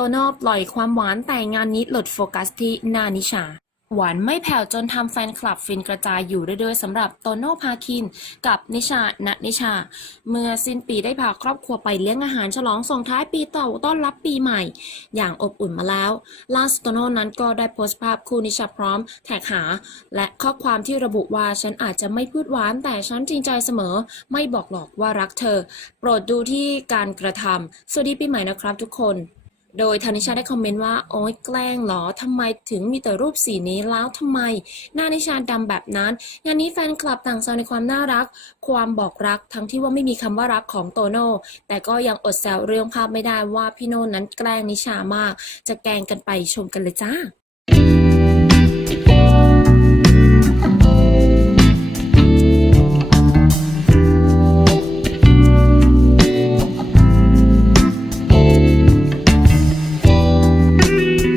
โตโน่ปล่อยความหวานแต่งานนี้หลุดโฟกัสที่นานิชา หวานไม่แผ่วจนทำแฟนคลับฟินกระจายอยู่เรื่อยๆสำหรับโตโน่พาคิน กับนิชาณนิชา เมื่อสิ้นปีได้พาครอบครัวไปเลี้ยงอาหารฉลองส่งท้ายปีเต่าต้อนรับปีใหม่ อย่างอบอุ่นมาแล้ว ล่าสุดโตโน่นั้นก็ได้โพสต์ภาพคู่นิชาพร้อม แท็กหา และข้อความที่ระบุว่าฉันอาจจะไม่พูดหวานแต่ฉันจริงใจเสมอ ไม่บอกหรอกว่ารักเธอ โปรดดูที่การกระทำสวัสดีปีใหม่นะครับทุกคน โดยธนิชาได้คอมเมนต์ว่า โอ๊ยแกล้งเหรอทำไมถึงมีแต่รูปสีนี้แล้วทำไม หน้านิชาดำแบบนั้น งานนี้แฟนคลับต่างแซวในความน่ารัก ความบอกรักทั้งที่ว่าไม่มีคำว่ารักของโตโน่แต่ก็ยังอดแซวเรื่องภาพไม่ได้ว่าพี่โน่นั้นแกล้งนิชามาก จะแกล้งกันไปชมกันเลยจ้า